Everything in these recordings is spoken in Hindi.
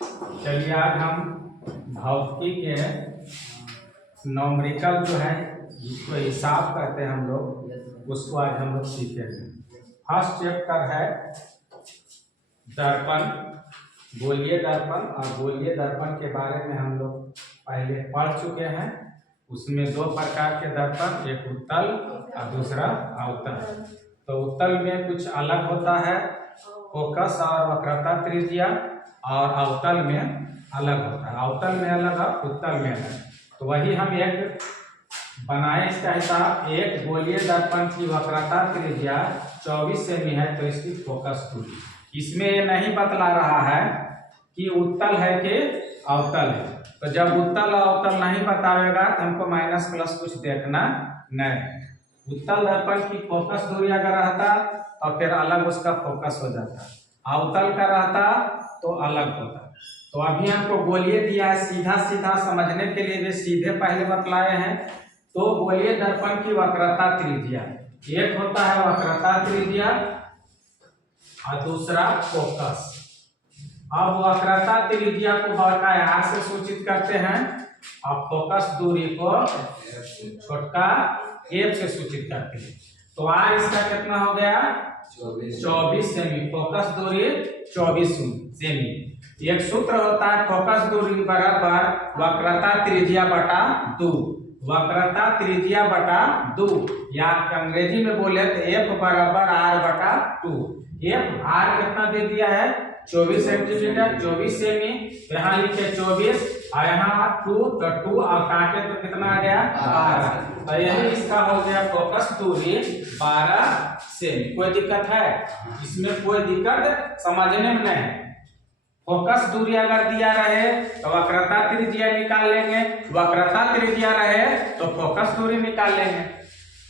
चलिए आज हम भौतिकी के नॉमरिकल जो है जिसको हिसाब करते हैं हम लोग, उसको आज हम लोग सीखेंगे। फर्स्ट चैप्टर है दर्पण, गोलीय दर्पण। और गोलीय दर्पण के बारे में हम लोग पहले पढ़ चुके हैं। उसमें दो प्रकार के दर्पण, एक उत्तल और दूसरा अवतल। तो उत्तल में कुछ अलग होता है, फोकस और वक्रता त्रिज्या, और अवतल में अलग होता है। अवतल में अलग और उत्तल में अलग। तो वही हम एक बनाए इसका हिसाब। एक गोलीय दर्पण की वक्रता त्रिज्या 24 सेमी है, तो इसकी फोकस दूरी इसमें ये नहीं बतला रहा है कि उत्तल है कि अवतल है। तो जब उत्तल और अवतल नहीं बतावेगा तो हमको माइनस प्लस कुछ देखना नहीं है। उत्तल दर्पण की फोकस दूरी अगर रहता तो फिर अलग उसका फोकस हो जाता, अवतल का रहता तो अलग होता। तो अभी हमको गोलीय दिया है, सीधा सीधा समझने के लिए वे सीधे पहले बतलाए हैं। तो गोलीय दर्पण की वक्रता त्रिज्या, एक होता है वक्रता त्रिज्या और दूसरा फोकस। अब वक्रता त्रिज्या को बड़का आर से सूचित करते हैं और फोकस दूरी को छोटका एफ से सूचित करते हैं। तो आर इसका कितना हो गया? 24 सेमी। फोकस दूरी 24 सेमी। एक सूत्र होता है फोकस दूरी बराबर वक्रता त्रिज्या बटा 2। वक्रता त्रिज्या बटा 2, या अंग्रेजी में बोले तो एफ बराबर आर बटा 2। एफ आर कितना दे दिया है? 24 सेंटीमीटर, 24 सेमी। यहाँ लिखे 24 और यहाँ 2, तो 2 और काटे तो कितना आ गया? 12। तो यही इसका हो गया फोकस दूरी 12 सेमी। कोई दिक्कत है इसमें? कोई दिक्कत समझने में नहीं। फोकस दूरी अगर दिया रहे तो वक्रता त्रिज्या निकाल लेंगे, वक्रता त्रिज्या रहे तो फोकस दूरी निकाल लेंगे।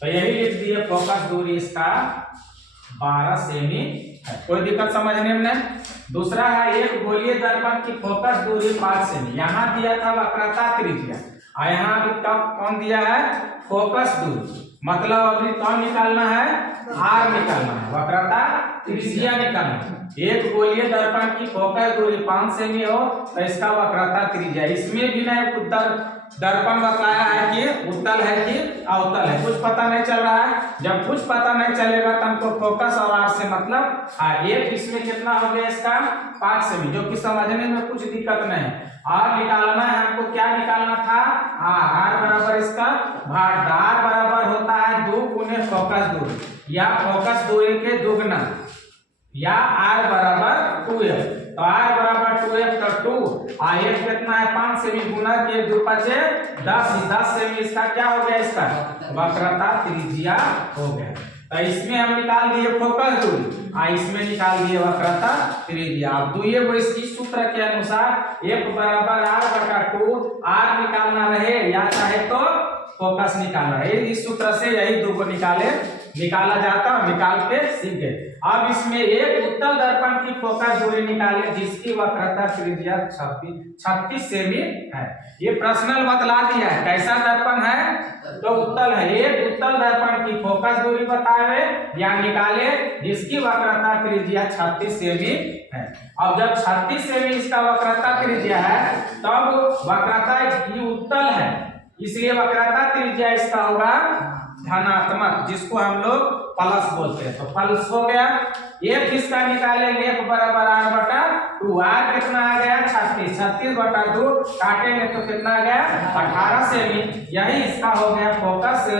तो यही लिख दिए फोकस दूरी इसका 12 सेमी है। कोई दिक्कत समझने में नहीं। दूसरा है एक गोलीय दर्पण की फोकस दूरी 5 सेमी। यहाँ दिया था वक्रता त्रिज्या और यहाँ अभी तक कौन दिया है? फोकस दूरी। मतलब अभी कौन निकालना है? आर निकालना है, वक्रता त्रिज्या निकालना है। एक गोलीय दर्पण की फोकस दूरी 5 सेमी हो तो इसका वक्रता त्रिज्या। इसमें भी नहीं उत्तर दर्पण बतलाया है कि उत्तल है कि अवतल है, कुछ पता नहीं चल रहा है। जब कुछ पता नहीं चलेगा तो हमको फोकस और आर से मतलब एक इसमें कितना हो गया इसका? 5 सेमी, जो कि समझने में कुछ दिक्कत नहीं। आर निकालना है हमको। क्या निकालना था? आर बराबर इसका भाग। आर बराबर होता है 2 गुने फोकस दूरी, या फोकस दूरी के दुगना, या आर बराबर 2f। तो आर बराबर 2f का 2 और f कितना है? 5 सेमी गुना के 2 5 10 सेमी। इसका क्या हो गया? इसका वक्रता त्रिज्या हो गया। तो इसमें हम निकाल दिए फोकस दूरी और इसमें निकाल दिए वक्रता त्रिज्या। अब दुइये को इसकी सूत्र के अनुसार f बराबर r बटा 2, r निकालना रहे या चाहे तो फोकस निकालना रहे, इस सूत्र से यही दो को निकाला जाता है। निकाल के सीख गए। अब इसमें एक उत्तल दर्पण की फोकस दूरी निकाले जिसकी वक्रता त्रिज्या 36 सेमी है। ये प्रश्नल बतला दिया है कैसा दर्पण है, तो उत्तल है। एक उत्तल दर्पण की फोकस दूरी बताए या निकाले जिसकी वक्रता त्रिज्या 36 सेमी है। अब जब 36 सेमी इसका वक्रता त्रिज्या है तब वक्रता ये उत्तल है, इसलिए वक्रता त्रिज्या इसका होगा धनात्मक, जिसको हम लोग प्लस बोलते हैं। तो प्लस हो गया। एक इसका निकालेंगे, एक बराबर आर बटा 2। आर कितना आ गया? 36। 36 बटा 2 काटेंगे तो कितना आ गया? 18 सेमी। यही इसका हो गया फोकस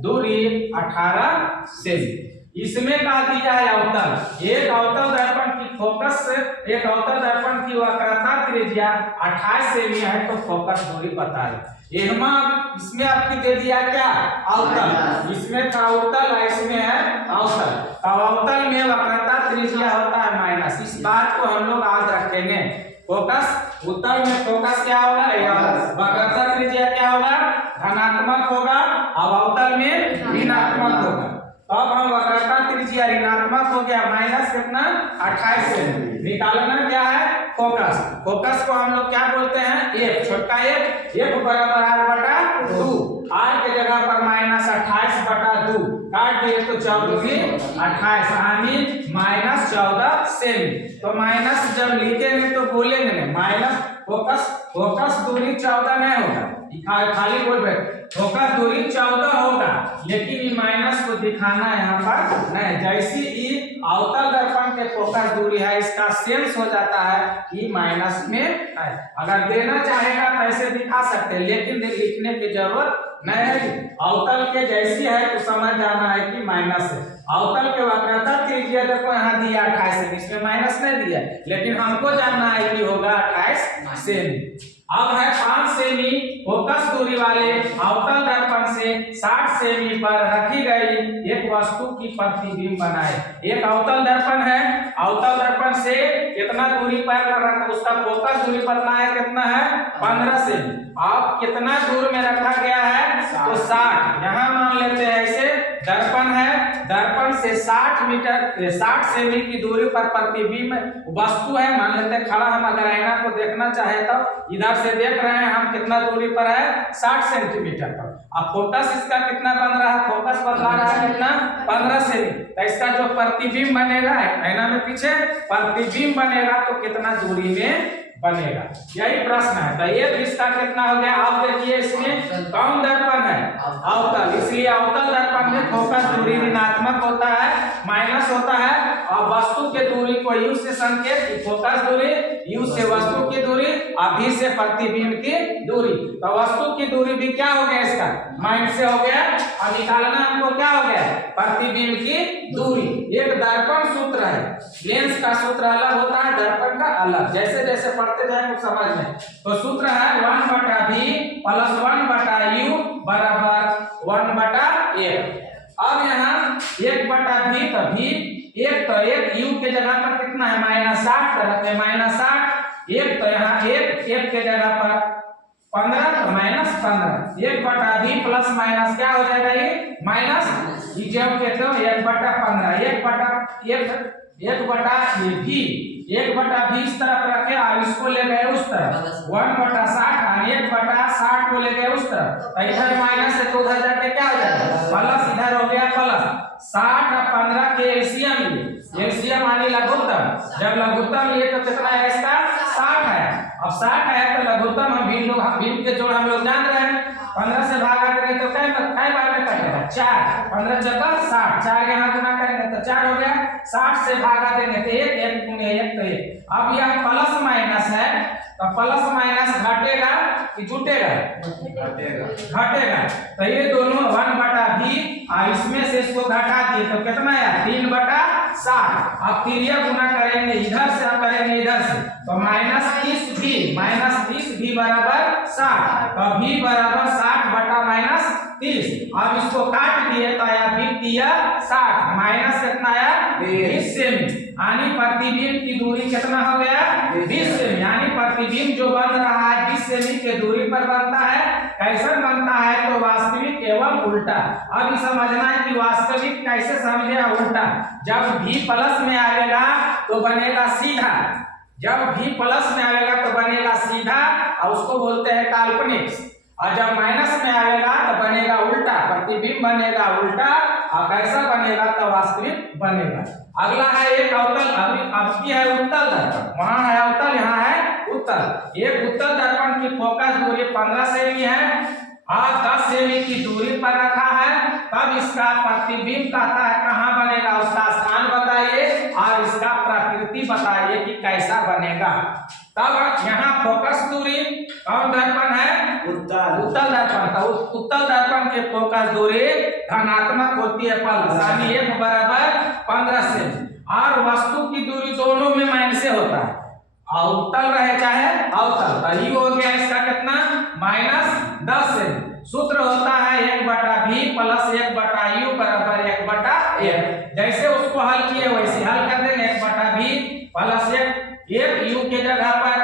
दूरी 18 सेमी। इसमें कहा दिया है अवतल। एक अवतल दर्पण की फोकस, एक अवतल दर्पण की वक्रता त्रिज्या 28 सेमी है, तो फोकस दूरी बता रहे। इसमें आपकी दे दिया क्या? अवतल। इसमें था उत्तल, इसमें है अवतल। अब अवतल में वक्रता त्रिज्या होता है माइनस। इस बात को हम लोग याद रखेंगे। फोकस उत्तल में फोकस क्या होगा? वक्रता त्रिज्या क्या होगा? धनात्मक होगा। अब अवतल में ऋणात्मक होगा। अब हम वक्रता त्रिज्या ऋणात्मक हो गया, माइनस कितना? 28 सेमी। निकालना क्या है? फोकस। फोकस को हम लोग क्या बोलते हैं? एफ, छोटा एफ। एफ बराबर आर बटा 2। आर के जगह पर -28/2 काट दिए तो 14×28 यानी -14 सेमी। तो माइनस जब लिखेंगे तो बोलेंगे नहीं, माइनस फोकस दूरी 14 नहीं होगा, खाली बोल रहे फोकस दूरी 14 होगा, लेकिन ये माइनस को दिखाना यहाँ पर नहीं। जैसी ही अवतल दर्पण के फोकस दूरी है इसका सेंस हो जाता है कि माइनस में है। अगर देना चाहेगा तो ऐसे दिखा सकते हैं, लेकिन लिखने की जरूरत नहीं है। अवतल के जैसी है तो समझ जाना है कि माइनस है। अवतल के वक्रता त्रिज्या देखो यहाँ दिया 28 सेमी, इसमें माइनस नहीं दिया, लेकिन हमको जानना है कि होगा 28 सेमी। अब है 5 सेमी फोकस दूरी वाले अवतल दर्पण से 60 सेमी पर रखी गई एक वस्तु की प्रतिबिंब बनाए। एक अवतल दर्पण है, अवतल दर्पण से कितना दूरी पर उसका फोकस दूरी बताना है, कितना है 15 सेमी। अब कितना दूर में रखा गया है तो 60। यहाँ मान लेते हैं ऐसे दर्पण है, दर्पण से 60 सेमी की दूरी पर प्रतिबिंब वस्तु है, मान लेते हैं खड़ा। हम अगर आईना को देखना चाहे तो इधर से देख रहे हैं हम कितना दूरी पर है 60 सेंटीमीटर पर। अब फोकस इसका कितना बन रहा है, फोकस बदला रहा है कितना 15 सेमी। तो इसका जो प्रतिबिंब बनेगा आईना में पीछे प्रतिबिंब बनेगा तो कितना दूरी में बनेगा, यही प्रश्न है। तो ये इसका कितना हो गया। अब देखिए इसमें कौन दर्पण है अवतल, इसलिए अवतल दर्पण में फोकस दूरी ऋणात्मक होता है, माइनस होता है। और वस्तु के दूरी को यू से संकेत, फोकस दूरी यू से वस्तु की दूरी, अभी से प्रतिबिंब की दूरी। तो वस्तु की दूरी भी क्या हो गया इसका माइनस से हो गया। अब निकालना हमको क्या हो गया प्रतिबिंब की दूरी। एक दर्पण सूत्र है, लेंस का सूत्र अलग होता है, दर्पण का अलग। जैसे जैसे पढ़ते जाए कुछ समझ में। तो सूत्र है 1/v + 1/u = 1/1। अब यहाँ 1/v तो v एक u के जगह पर कितना है -60 रखते हैं, -60। एक तो यहाँ एक के जगह पर 15 तो -15। 1/v प्लस माइनस क्या हो जाएगा ये माइनस, जब कहते हो 1/15 1/v इस तरफ रखे और इसको ले गए उस तरफ 1/60 1/60 को ले गए उस तरफ। इधर माइनस है तो उधर जाके क्या हो जाएगा प्लस, इधर हो गया प्लस। 60 और 15 के एलसीएम यानी लघुत्तम। जब लघुत्तम लिए तो कितना है इसका 60 है। अब 60 है तो लघुत्तम हम भिन्न के जोड़ हम लोग जान रहे हैं। 15 से भागा करेंगे तो कई बार में कटेगा 4, 15 जगह 60, 4 यहाँ गुना करेंगे तो 4 हो गया। 60 से भागा देंगे तो 1 गुने 1 तो 1। अब यह प्लस माइनस है तो प्लस माइनस घटेगा कि जुटेगा, घटेगा। तो ये दोनों 1/v और इसमें से इसको घटा दिए तो कितना है 3/60। अब तिरिया गुना करेंगे इधर से और करेंगे इधर से तो -30v बराबर 60। तो v बराबर 60/-30। अब इसको काट दिए तो आया 60 माइनस कितना आया 20 सेमी, यानी प्रतिबिंब की दूरी कितना हो गया 20 सेमी। यानी प्रतिबिंब जो बन रहा है 20 सेमी के दूरी पर बनता है। कैसे बनता है तो वास्तविक एवं उल्टा। अब समझना है कि वास्तविक कैसे समझे उल्टा। जब v प्लस में आएगा तो बनेगा सीधा, जब v प्लस में आएगा तो बनेगा सीधा और उसको बोलते हैं काल्पनिक। और जब माइनस में आएगा तो बनेगा उल्टा, प्रतिबिंब बनेगा उल्टा। और कैसा बनेगा तो वास्तविक बनेगा। अगला है एक अवतल, अब की है उत्तल दर्पण। वहां है अवतल, यहाँ है उत्तल। एक उत्तल दर्पण की फोकस दूरी 15 सेमी है और 10 सेमी की दूरी पर रखा है। तब इसका प्रतिबिंब कहता है कहाँ बनेगा, उसका स्थान बताइए और इसका प्रकृति बताइए कि कैसा बनेगा। तब यहाँ फोकस दूरी कौन दर्पण है उत्तल दर्पण। तो उत्तल दर्पण के फोकस दूरी धनात्मक होती है प्लस, यानी 1/15 सेमी। और वस्तु की दूरी दोनों में माइनस से होता है, उत्तल रहे चाहे अवतल। तो ये हो गया इसका कितना -10 सेमी। सूत्र होता है 1/v + 1/u = 1/1। जैसे उसको हल किए वैसे हल कर देंगे। 1/v + 1 u के जगह पर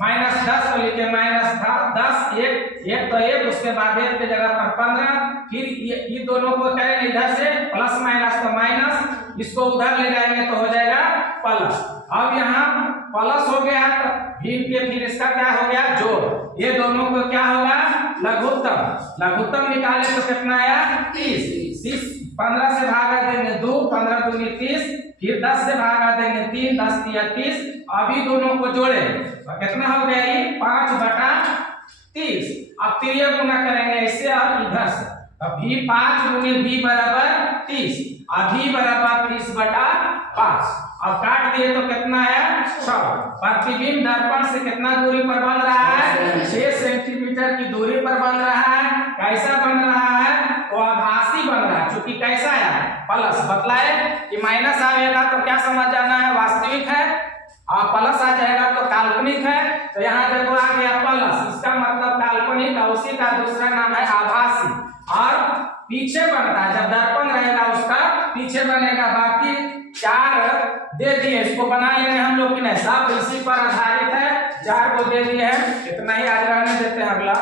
-10 को लिखे -10 1 तो 1, उसके बाद 1 के जगह पर 15। फिर ये दोनों को करेंगे इधर से प्लस माइनस तो माइनस, इसको उधर ले जाएंगे तो हो जाएगा प्लस। अब यहाँ प्लस हो गया तो फिर इसका क्या हो गया जोड़। ये दोनों को क्या होगा लघुत्तम। लघुत्तम निकाले तो कितना आया 30। 30 15 से भागा देंगे 2, 15 दूनी 30, फिर 10 से भागा देंगे 3, 10 तिया 30। अभी दोनों को जोड़े तो कितना हो गया ये 5/30। अब तिरिया गुना करेंगे ऐसे और इधर से, तो भी 5 गुने भी बराबर 30, अभी बराबर 30/5। अब काट दिए तो कितना है 6। प्रतिबिंब दर्पण से कितना दूरी पर बन रहा है 6 सेंटीमीटर की दूरी पर बन रहा है। कैसा बन रहा है वो आभासी बन रहा है, क्योंकि कैसा है प्लस। बतलाए कि माइनस आएगा तो क्या समझ जाना है वास्तविक है, और प्लस आ जाएगा तो काल्पनिक है। तो यहाँ देखो आ गया प्लस, इसका मतलब काल्पनिक, और उसी का दूसरा नाम है आभासी। और पीछे बनता है जब दर्पण रहेगा उसका पीछे बनेगा। बाकी 4 दे दिए, इसको बना लेंगे हम लोग की नहीं, सब इसी पर आधारित है। 4 को दे दिए हैं, इतना ही आज रहने देते हैं। अगला